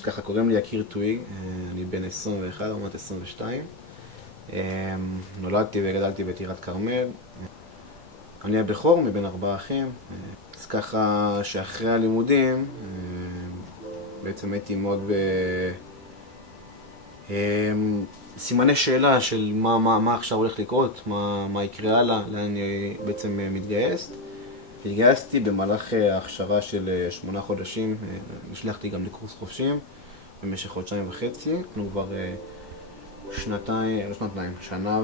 ככה קוראים לי יקיר טוויג, אני בן 21, עומת 22. נולדתי וגדלתי בטירת כרמל. אני הבכור מבין 4 אחים. אז ככה שאחרי הלימודים בעצם הייתי מאוד סימני שאלה של מה עכשיו הולך לקרות, מה יקרה הלאה, לאן אני בעצם מתגייס. התגייסתי במהלך ההכשרה של 8 חודשים, נשלחתי גם לקורס חובשים במשך 2.5 חודשים. אנחנו כבר שנה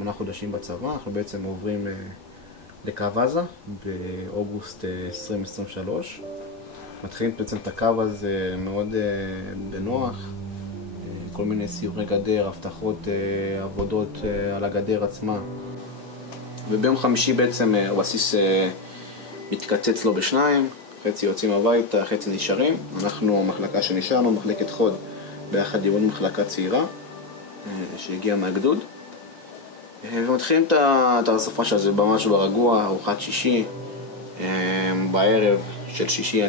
ו8 חודשים בצבא. אנחנו בעצם עוברים לקו עזה באוגוסט 2023. מתחילים בעצם את הקו הזה מאוד בנוח, כל מיני סיורי גדר, הבטחות, עבודות על הגדר עצמה. וביום חמישי בעצם הבסיס מתקצץ לו בשניים, חצי יוצאים הביתה, חצי נשארים. אנחנו, המחלקה שנשארנו, מחלקת חוד, ביחד עם עוד מחלקה צעירה שהגיעה מהגדוד. ומתחילים את הסופה של זה ממש ברגוע, ארוחת שישי. בערב של שישי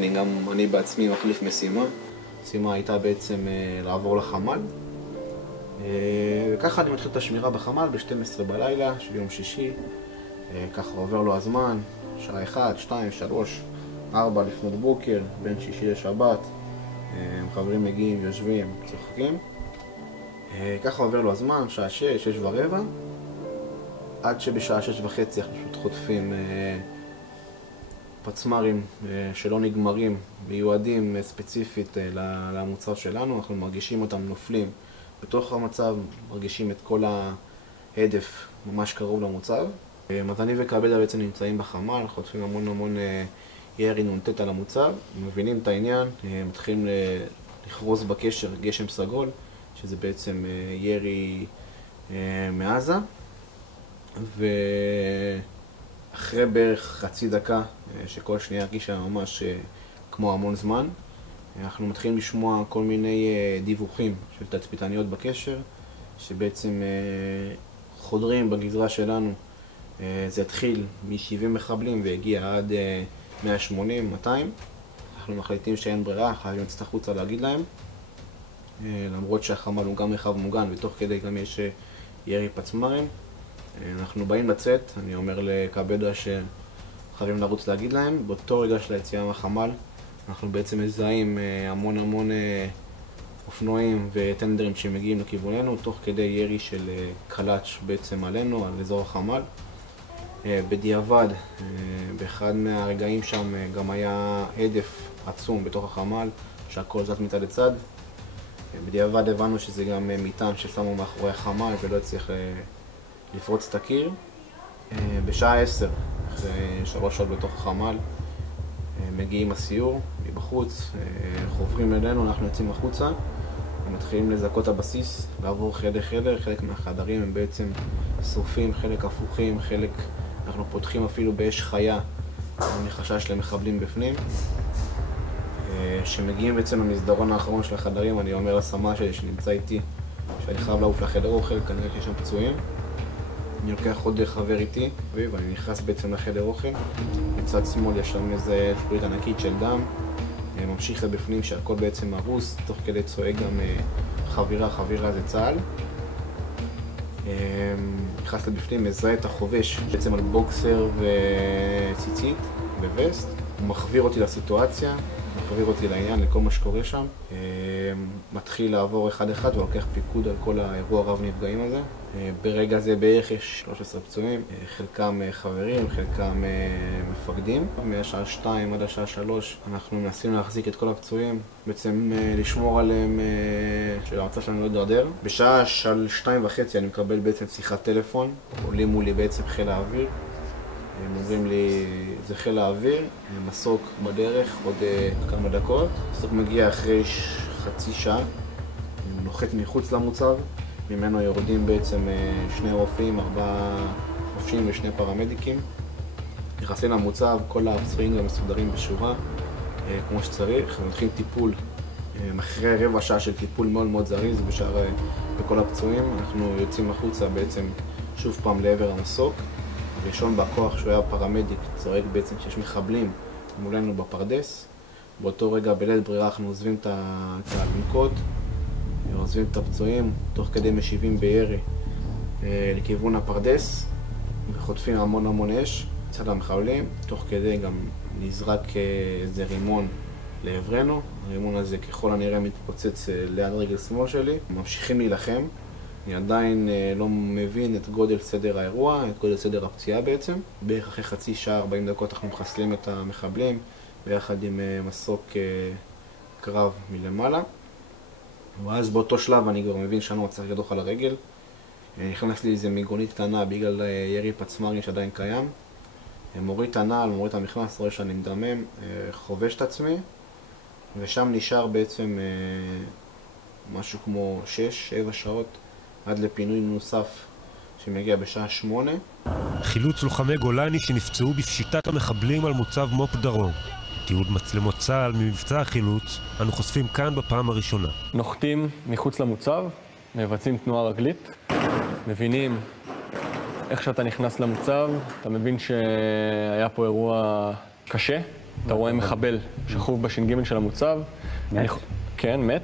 אני בעצמי מחליף משימה. המשימה הייתה בעצם לעבור לחמ"ל. וככה אני מתחיל את השמירה בחמ"ל ב-12 בלילה של יום שישי. ככה עובר לו הזמן, שעה 1, 2, 3, 4 לפנות בוקר, בין שישי לשבת. חברים מגיעים, יושבים, צוחקים. ככה עובר לו הזמן, שעה 6, 6 ורבע. עד שבשעה 6:30 אנחנו פשוט חוטפים פצמרים שלא נגמרים, מיועדים ספציפית למוצב שלנו. אנחנו מרגישים אותם נופלים בתוך המצב, מרגישים את כל ההדף ממש קרוב למוצב. אז אני וקבדה בעצם נמצאים בחמ"ל, חוטפים המון ירי נ"ט על המוצב, מבינים את העניין, מתחילים לכרוז בקשר גשם סגול, שזה בעצם ירי מעזה. ואחרי בערך חצי דקה, שכל שנייה הרגישה ממש כמו המון זמן, אנחנו מתחילים לשמוע כל מיני דיווחים של תצפיתניות בקשר, שבעצם חודרים בגזרה שלנו. זה התחיל מ-70 מחבלים והגיע עד 180, 200. אנחנו מחליטים שאין ברירה, חייבים לצאת החוצה להגיד להם. למרות שהחמ"ל הוא גם מרחב מוגן, ותוך כדי גם יש ירי פצמרים. אנחנו באים לצאת, אני אומר לקבדה שחייבים לרוץ להגיד להם. באותו רגע של היציאה מהחמ"ל אנחנו בעצם מזהים המון אופנועים וטנדרים שמגיעים לכיווננו, תוך כדי ירי של קלאץ' בעצם עלינו, על אזור החמ"ל. בדיעבד, באחד מהרגעים שם גם היה עדף עצום בתוך החמ"ל, שהכל זז מצד לצד. בדיעבד הבנו שזה גם מטען ששמו מאחורי החמ"ל ולא הצליח לפרוץ את הקיר. בשעה 10, אחרי 3 שעות בתוך החמ"ל, מגיעים הסיור מבחוץ, חוברים אלינו, אנחנו יוצאים החוצה ומתחילים לזכות הבסיס, לעבור חדר. חלק מהחדרים הם בעצם שרופים, חלק הפוכים, חלק אנחנו פותחים אפילו באש חיה מחשש למחבלים בפנים. שמגיעים בעצם למסדרון האחרון של החדרים, אני אומר לסמ"ש שלי שנמצא איתי שאני חייב לעוף לחדר אוכל, כנראה שיש שם פצועים. אני לוקח עוד חבר איתי ואני נכנס בעצם לחדר אוכל. מצד שמאל יש שם איזה שפורית ענקית של דם, ממשיך לבפנים שהכל בעצם הרוס, תוך כדי צועק גם חבירה זה צה"ל. נכנס לבפנים, מזהה את החובש בעצם על בוקסר וציצית ווסט. הוא מחביר אותי לסיטואציה, מחביר אותי לעניין, לכל מה שקורה שם. מתחיל לעבור אחד ולוקח פיקוד על כל האירוע רב נפגעים הזה. ברגע זה בערך יש 13 פצועים, חלקם חברים, חלקם מפקדים. מהשעה 2 עד השעה 3 אנחנו מנסים להחזיק את כל הפצועים, בעצם לשמור עליהם שהמצב שלנו לא ידרדר. בשעה 2:30 אני מקבל בעצם שיחת טלפון, עולים מולי בעצם חיל האוויר. הם אומרים לי, זה חיל האוויר, מסוק בדרך, עוד כמה דקות. מסוק מגיע אחרי חצי שעה, נוחת מחוץ למוצב. ממנו יורדים בעצם 2 רופאים, 4 חובשים ו2 פרמדיקים. נכנסים למוצב, כל הפצועים גם מסודרים בשורה, כמו שצריך. מתחילים טיפול, אחרי רבע שעה של טיפול מאוד זריז בכל הפצועים. אנחנו יוצאים החוצה בעצם שוב פעם לעבר המסוק. הראשון בכוח שהוא היה פרמדיק צועק בעצם שיש מחבלים מולנו בפרדס. באותו רגע בלית ברירה אנחנו עוזבים את האלונקות, עוזבים את הפצועים, תוך כדי משיבים בירי לכיוון הפרדס, וחוטפים המון אש מצד המחבלים, תוך כדי גם נזרק איזה רימון לעברנו. הרימון הזה ככל הנראה מתפוצץ ליד רגל שמאל שלי. ממשיכים להילחם. אני עדיין לא מבין את גודל סדר האירוע, את גודל סדר הפציעה בעצם. בערך אחרי חצי שעה, 40 דקות אנחנו מחסלים את המחבלים, ביחד עם מסוק קרב מלמעלה. ואז באותו שלב אני כבר מבין שאני צריך לדוח על הרגל. נכנס לי איזה מיגונית קטנה בגלל ירי פצמ"רים שעדיין קיים. מוריד את הנעל, מוריד את המכנס, רואה שאני מדמם, חובש את עצמי, ושם נשאר בעצם משהו כמו 6-7 שעות עד לפינוי נוסף שמגיע בשעה 8. חילוץ לוחמי גולני שנפצעו בפשיטת המחבלים על מוצב מו"פ דרום. תיעוד מצלמות צה"ל ממבצע החילוץ, אנו חושפים כאן בפעם הראשונה. נוחתים מחוץ למוצב, מבצעים תנועה רגלית, מבינים איך שאתה נכנס למוצב, אתה מבין שהיה פה אירוע קשה. אתה רואה מחבל שכוב בש"ג של המוצב. מת? כן, מת.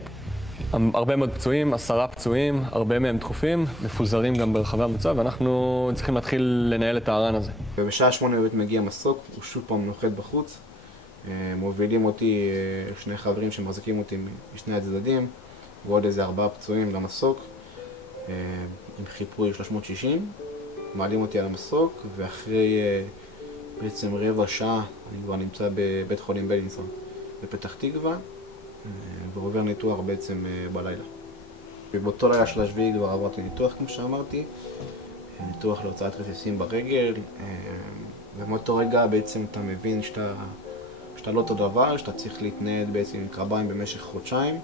הרבה מאוד פצועים, 10 פצועים, הרבה מהם דחופים, מפוזרים גם ברחבי המוצב, ואנחנו צריכים להתחיל לנהל את הערן הזה. ובשעה 8 באמת מגיע מסוק, הוא שוב פעם נוחת בחוץ. מובילים אותי 2 חברים שמחזיקים אותי משני הצדדים, ועוד איזה 4 פצועים למסוק, עם חיפוי 360. מעלים אותי על המסוק, ואחרי בעצם רבע שעה אני כבר נמצא בבית חולים בלינסון בפתח תקווה, ועובר ניתוח בעצם בלילה. ובאותו לילה של השביעי כבר עברתי ניתוח, כמו שאמרתי, ניתוח להוצאת רסיסים ברגל, ומאותו רגע בעצם אתה מבין שאתה לא אותו דבר, שאתה צריך להתנהל בעצם עם קרביים במשך חודשיים,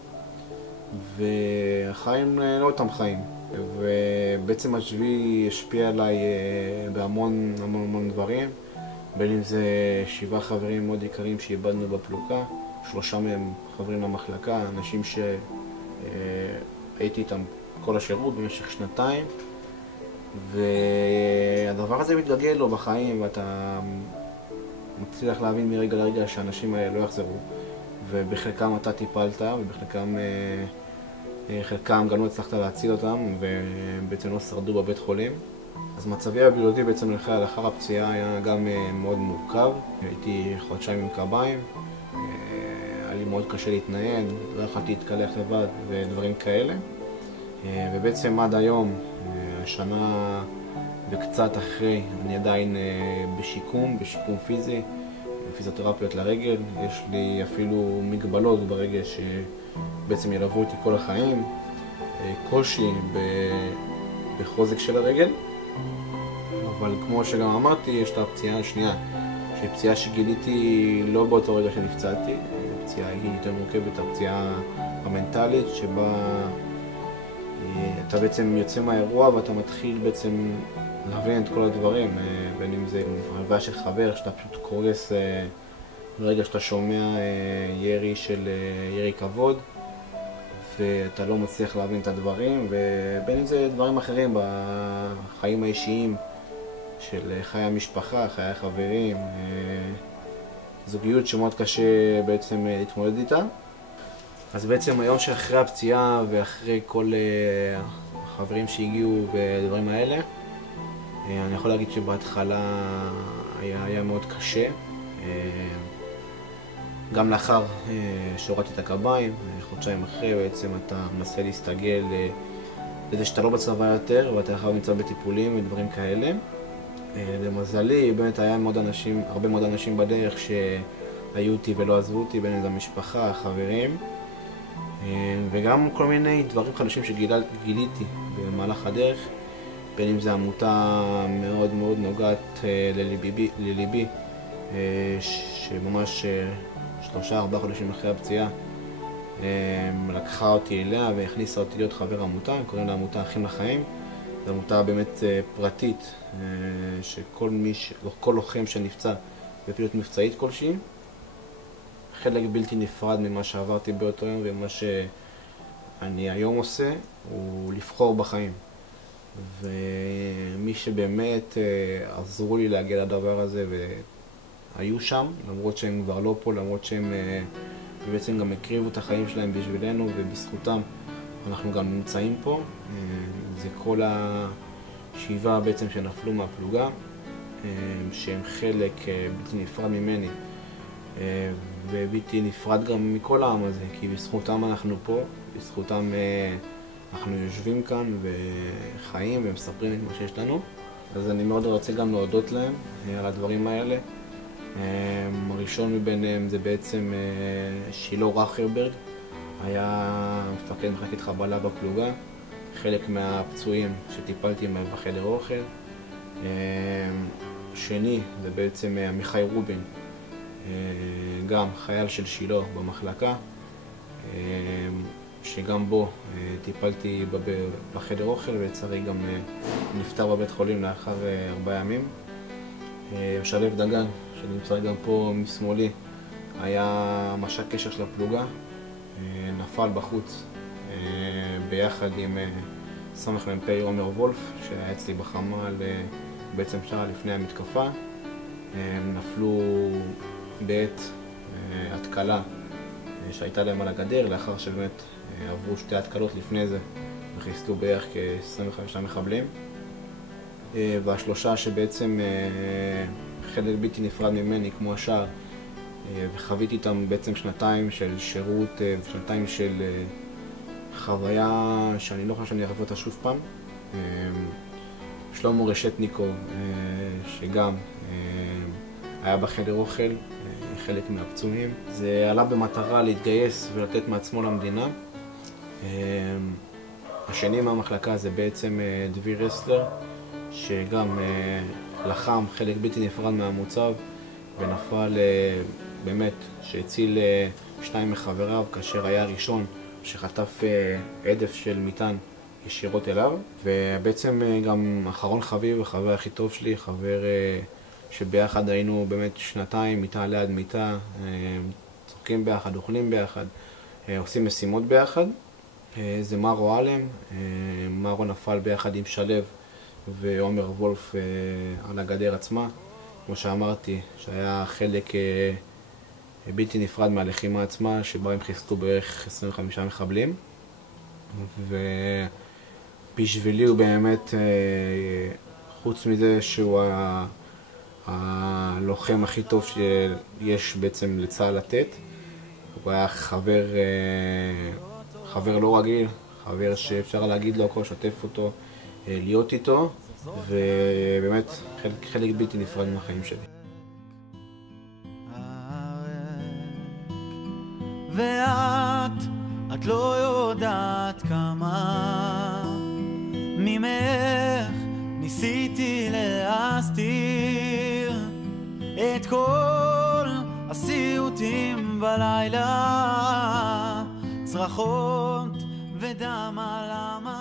והחיים לא אותם חיים. ובעצם השביעי השפיע עליי בהמון דברים, בין אם זה 7 חברים מאוד יקרים שאיבדנו בפלוגה, 3 מהם חברים למחלקה, אנשים שהייתי איתם כל השירות במשך 2 והדבר הזה מתגלגל לו בחיים, ואתה מצליח להבין מרגע לרגע שהאנשים האלה לא יחזרו, ובחלקם אתה טיפלת, חלקם גם לא הצלחת להציל אותם, ובעצם לא שרדו בבית חולים. אז מצבי הבריאותי בעצם לאחר הפציעה היה גם מאוד מורכב. הייתי חודשיים עם קרביים, היה לי מאוד קשה להתנייד, לא יכולתי להתקלח לבד ודברים כאלה. ובעצם עד היום, השנה וקצת אחרי, אני עדיין בשיקום פיזי, פיזיותרפיות לרגל. יש לי אפילו מגבלות ברגל שבעצם ילוו אותי כל החיים, קושי בחוזק של הרגל. אבל כמו שגם אמרתי, יש את הפציעה השנייה, שהיא פציעה שגיליתי לא באותו רגע שנפצעתי. הפציעה היא יותר מורכבת, הפציעה המנטלית, שבה אתה בעצם יוצא מהאירוע ואתה מתחיל בעצם להבין את כל הדברים, בין אם זה הלוויה של חבר, שאתה פשוט קורס ברגע שאתה שומע ירי כבוד, ואתה לא מצליח להבין את הדברים, ובין אם זה דברים אחרים בחיים האישיים של חיי המשפחה, חיי החברים, זוגיות שמאוד קשה בעצם להתמודד איתה. אז בעצם היום שאחרי הפציעה ואחרי כל החברים שהגיעו ודברים האלה, אני יכול להגיד שבהתחלה היה מאוד קשה. גם לאחר שהורדתי את הקרביים, חודשיים אחרי בעצם אתה מנסה להסתגל לזה שאתה לא בצבא יותר ואתה אחר נמצא בטיפולים ודברים כאלה. למזלי, באמת היה הרבה מאוד אנשים בדרך שהיו אותי ולא עזבו אותי, בין אם זה המשפחה, חברים, וגם כל מיני דברים חדשים שגיליתי במהלך הדרך, בין אם זה עמותה מאוד מאוד נוגעת לליבי, שממש 3-4 חודשים אחרי הפציעה לקחה אותי אליה והכניסה אותי להיות חבר עמותה. הם קוראים לה עמותה אחים לחיים. זו עמותה באמת פרטית, שכל לוחם שנפצע בפעילות מבצעית כלשהי, חלק בלתי נפרד ממה שעברתי באותו יום ומה שאני היום עושה הוא לבחור בחיים. ומי שבאמת עזרו לי להגיע לדבר הזה היו שם, למרות שהם כבר לא פה, למרות שהם בעצם גם הקריבו את החיים שלהם בשבילנו, ובזכותם אנחנו גם נמצאים פה. זה כל השבעה בעצם שנפלו מהפלוגה, שהם חלק בלתי נפרד ממני, ובלתי נפרד גם מכל העם הזה, כי בזכותם אנחנו פה, בזכותם אנחנו יושבים כאן וחיים ומספרים את מה שיש לנו. אז אני מאוד רוצה גם להודות להם על הדברים האלה. הראשון מביניהם זה בעצם שילה רכרברג, היה מפקד מחלקת חבלה בפלוגה, חלק מהפצועים שטיפלתי מהם בחדר אוכל. שני זה בעצם עמיחי רובין, גם חייל של שילה במחלקה, שגם בו טיפלתי בחדר אוכל, ולצערי גם נפטר בבית חולים לאחר 4 ימים. שלו דגן, שנמצא גם פה משמאלי, היה מש"ק קשר של הפלוגה, נפל בחוץ ביחד עם סמ"פ עומר וולף, שהיה אצלי בחמ"ל בעצם שעה לפני המתקפה. הם נפלו בעת התקלה שהייתה להם על הגדר, לאחר שבאמת עברו 2 התקלות לפני זה וחיסלו בערך כ-25 מחבלים. והשלושה שבעצם חלק בלתי נפרד ממני כמו השאר, וחוויתי איתם בעצם 2 של שירות ו2 של חוויה שאני לא חושב שאני אחווה אותה שוב פעם. שלמה רשטניקוב, שגם היה בחדר אוכל, חלק מהפצועים. זה עלה במטרה להתגייס ולתת מעצמו למדינה. השני מהמחלקה זה בעצם דביר רסלר, שגם לחם חלק בלתי נפרד מהמוצב, ונפל באמת שהציל 2 מחבריו, כאשר היה הראשון שחטף עדף של מטען ישירות אליו. ובעצם גם אחרון חביב, החבר הכי טוב שלי, חבר שביחד היינו באמת 2 מיטה ליד מיטה, צוחקים ביחד, אוכלים ביחד, עושים משימות ביחד. זה מרו אלם. מרו נפל ביחד עם שלו ועומר וולף על הגדר עצמה, כמו שאמרתי, שהיה חלק בלתי נפרד מהלחימה עצמה, שבה הם חיסלו בערך 25 מחבלים. ובשבילי הוא באמת, חוץ מזה שהוא הלוחם הכי טוב שיש בעצם לצה"ל לתת, הוא היה חבר לא רגיל, חבר שאפשר להגיד לו הכל, שתף אותו, להיות איתו, ובאמת חלק בלתי נפרד מהחיים שלי. ואת לא יודעת כמה ממך ניסיתי להסתיר את כל הסיוטים בלילה, צרחות ודם על המים.